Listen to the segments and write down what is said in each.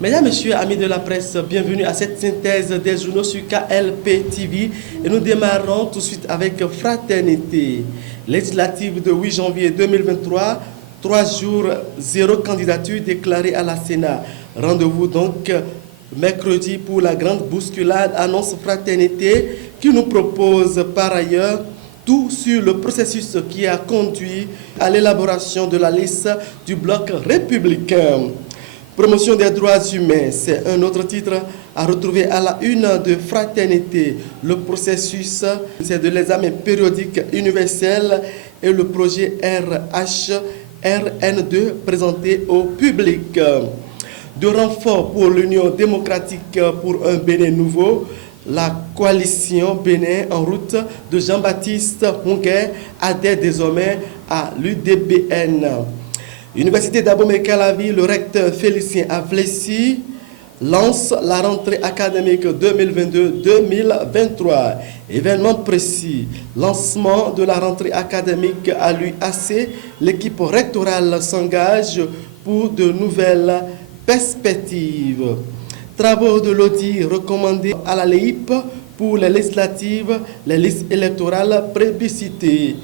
Mesdames, Messieurs, amis de la presse, bienvenue à cette synthèse des journaux sur KLP TV. Et nous démarrons tout de suite avec Fraternité. Législative de 8 janvier 2023, 3 jours, 0 candidature déclarée à la Sénat. Rendez-vous donc mercredi pour la grande bousculade, annonce Fraternité, qui nous propose par ailleurs tout sur le processus qui a conduit à l'élaboration de la liste du bloc républicain. Promotion des droits humains, c'est un autre titre à retrouver à la une de Fraternité. Le processus, c'est de l'examen périodique universel et le projet RHRN2 présenté au public. De renfort pour l'Union démocratique pour un Bénin nouveau, la coalition Bénin en route de Jean-Baptiste Honguet adhère désormais à l'UDBN. Université d'Abomey-Calavi, le recteur Félicien Avlessi lance la rentrée académique 2022-2023. Événement précis, lancement de la rentrée académique à l'UAC, l'équipe rectorale s'engage pour de nouvelles perspectives. Travaux de l'audit recommandés à la LEIP pour les législatives, les listes électorales plébiscitées.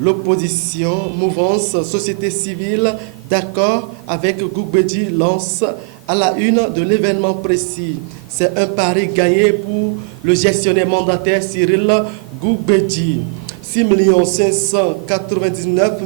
L'opposition, mouvance, société civile, d'accord avec Gougbedji lance à la une de l'événement précis. C'est un pari gagné pour le gestionnaire mandataire Cyril Gougbedji. 6 599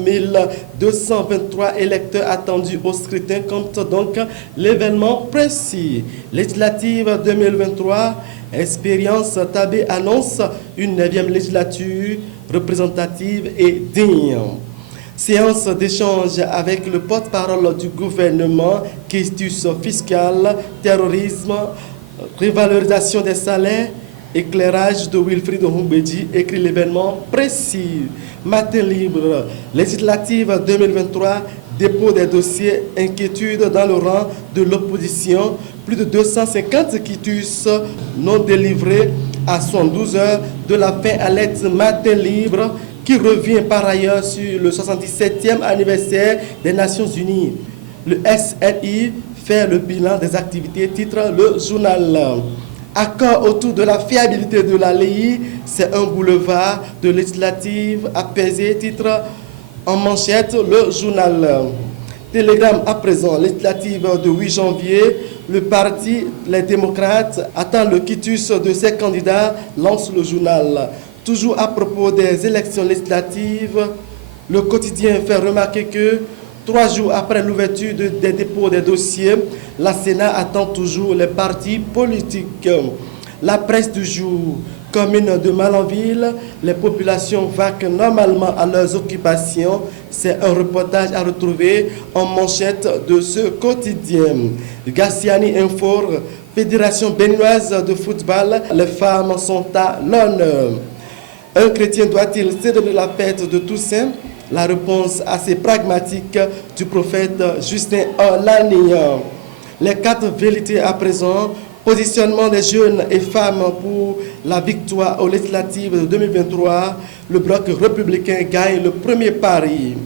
223 électeurs attendus au scrutin compte donc l'événement précis. Législative 2023, Expérience Tabé annonce une 9e législature représentative et digne. Séance d'échange avec le porte-parole du gouvernement, questions fiscales, terrorisme, revalorisation des salaires, éclairage de Wilfried Gougbedji, écrit l'événement précis. Matin libre, législative 2023, dépôt des dossiers, inquiétude dans le rang de l'opposition, plus de 250 quitus non délivrés à 112 heures de la fin à l'aide Matin libre, qui revient par ailleurs sur le 77e anniversaire des Nations Unies. Le SNI fait le bilan des activités, titre le journal. Accord autour de la fiabilité de la LEI, c'est un boulevard de législative apaisé, titre en manchette le journal. Télégramme à présent, législative de 8 janvier, le parti Les Démocrates attend le quitus de ses candidats, lance le journal. Toujours à propos des élections législatives, le quotidien fait remarquer que 3 jours après l'ouverture des dépôts des dossiers, la Sénat attend toujours les partis politiques. La presse du jour, commune de Malanville, les populations vaquent normalement à leurs occupations. C'est un reportage à retrouver en manchette de ce quotidien. Gassiani informe, Fédération béninoise de football, les femmes sont à l'honneur. Un chrétien doit-il célébrer la fête de Toussaint? La réponse assez pragmatique du prophète Justin Olani. Les 4 vérités à présent, positionnement des jeunes et femmes pour la victoire aux législatives de 2023, le bloc républicain gagne le premier pari.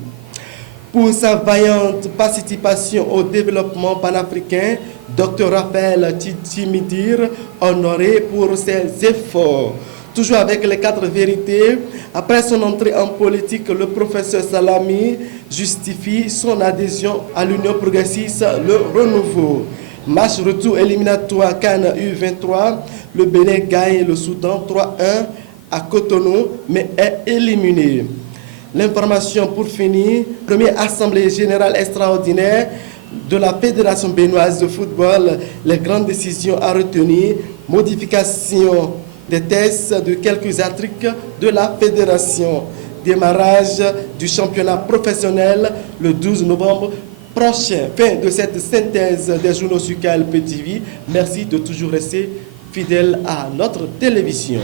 Pour sa vaillante participation au développement panafricain, Dr Raphaël Tchimidir, honoré pour ses efforts. Toujours avec les 4 vérités, après son entrée en politique, le professeur Salami justifie son adhésion à l'Union progressiste, le renouveau. Match retour éliminatoire Cannes U23, le Bénin gagne le Soudan 3-1 à Cotonou, mais est éliminé. L'information pour finir, première assemblée générale extraordinaire de la Fédération béninoise de football, les grandes décisions à retenir, modification des tests de quelques articles de la fédération. Démarrage du championnat professionnel le 12 novembre prochain. Fin de cette synthèse des journaux sur KLP TV. Merci de toujours rester fidèle à notre télévision.